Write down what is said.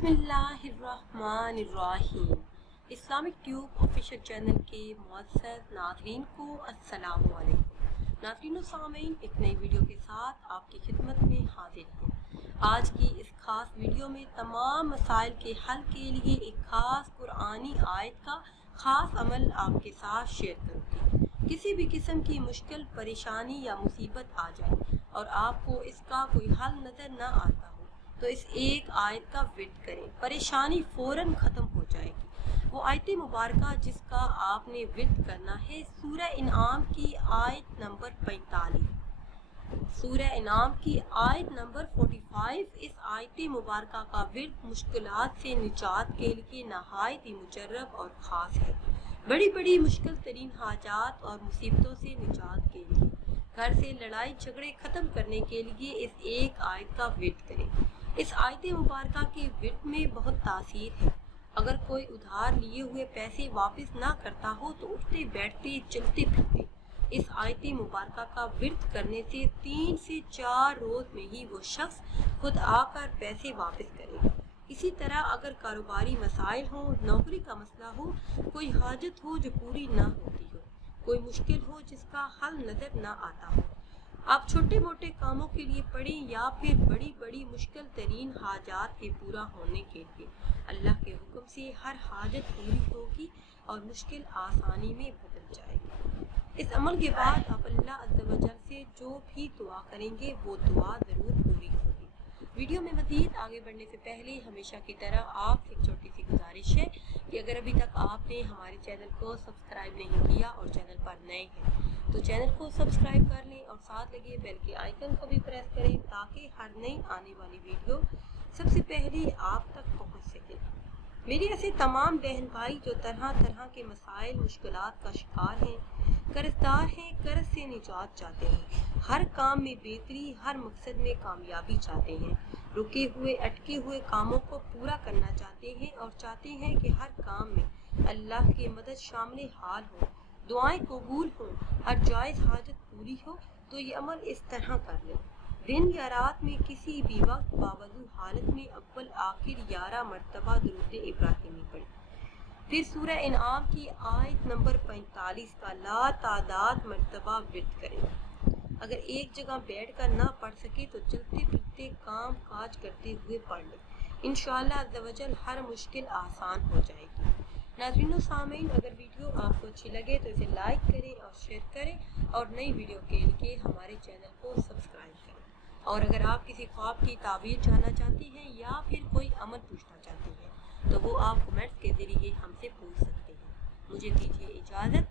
बिस्मिल्लाहिर्रहमानिर्रहीम। Islamic tube official channel के मुअज़्ज़ज़ नाज़रीन को अस्सलामु अलैकुम। नाज़रीन व सामीन, एक नई वीडियो के साथ आपकी खिदमत में हाजिर हैं। आज की इस खास वीडियो में तमाम मसाइल के हल के लिए एक खास कुरानी आयत का खास अमल आपके साथ शेयर करूँगी। किसी भी किस्म की मुश्किल, परेशानी या मुसीबत आ जाए और आपको इसका कोई हल नज़र न आता हो तो इस एक आयत का विर्द करें, परेशानी फ़ौरन ख़त्म हो जाएगी। वो आयत मुबारका जिसका आपने विर्द करना है सूरह इनाम की आयत नंबर 45। सूरह इनाम की आयत नंबर 45। इस आयत मुबारका का विर्द मुश्किलात से निजात के लिए नहायत ही मुजर्रब और ख़ास है। बड़ी बड़ी मुश्किल तरीन हाजात और मुसीबतों से निजात के लिए, घर से लड़ाई झगड़े ख़त्म करने के लिए इस एक आयत का विर्द करें। इस आयत मुबारका के विर्द में बहुत तासीर है। अगर कोई उधार लिए हुए पैसे वापस ना करता हो तो उठते बैठते चलते फिरते इस आयत मुबारका का विर्द करने से 3 से 4 रोज में ही वो शख्स खुद आकर पैसे वापस करेगा। इसी तरह अगर कारोबारी मसाइल हो, नौकरी का मसला हो, कोई हाजत हो जो पूरी ना होती हो, कोई मुश्किल हो जिसका हल नजर ना आता हो, आप छोटे मोटे कामों के लिए पढ़ें या फिर बड़ी बड़ी मुश्किल तरीन हाजात के पूरा होने के लिए अल्लाह के हुक्म से हर हाजत पूरी होगी और मुश्किल आसानी में बदल जाएगी। इस अमल के बाद आप अल्लाह अज़्ज़ व जल से जो भी दुआ करेंगे वो दुआ ज़रूर पूरी होगी। वीडियो में मज़ीद आगे बढ़ने से पहले हमेशा की तरह आपसे एक छोटी सी गुजारिश है कि अगर अभी तक आपने हमारे चैनल को सब्सक्राइब नहीं किया और चैनल पर नए हैं तो चैनल को सब्सक्राइब कर लें और साथ लगे बेल के आइकन को भी प्रेस करें ताकि हर नई आने वाली वीडियो सबसे पहले आप तक पहुंच सके। मेरे ऐसे तमाम बहन भाई जो तरह तरह के मसाइल मुश्किलात का शिकार हैं, कर्जदार हैं, कर्ज से निजात चाहते हैं, हर काम में बेहतरी, हर मकसद में कामयाबी चाहते हैं, रुके हुए अटके हुए कामों को पूरा करना चाहते हैं और चाहते हैं कि हर काम में अल्लाह की मदद शामिल हाल हो, दुआएं कबूल हो, हर जायज़ हाजत पूरी हो, तो ये अमल इस तरह कर लें। दिन या रात में किसी भी वक्त बावजूद हालत में अव्वल आखिर 11 मरतबा दुरूद इब्राहिमी पढ़ें। फिर सूरह इनाम की आयत नंबर 45 का ला तादाद मरतबा विर्द करें। अगर एक जगह बैठ कर ना पढ़ सके तो चलते फिरते काम काज करते हुए पढ़ लें। इंशाअल्लाह अज़्ज़ व जल हर मुश्किल आसान हो जाएगी। नाज़रीन व सामीन, अगर वीडियो आपको अच्छी लगे तो इसे लाइक करें और शेयर करें और नई वीडियो के लिए हमारे चैनल को सब्सक्राइब करें। और अगर आप किसी ख्वाब की ताबीर जानना चाहती हैं या फिर कोई अमल पूछना चाहती हैं तो वो आप कमेंट्स के ज़रिए हमसे पूछ सकते हैं। मुझे दीजिए इजाज़त।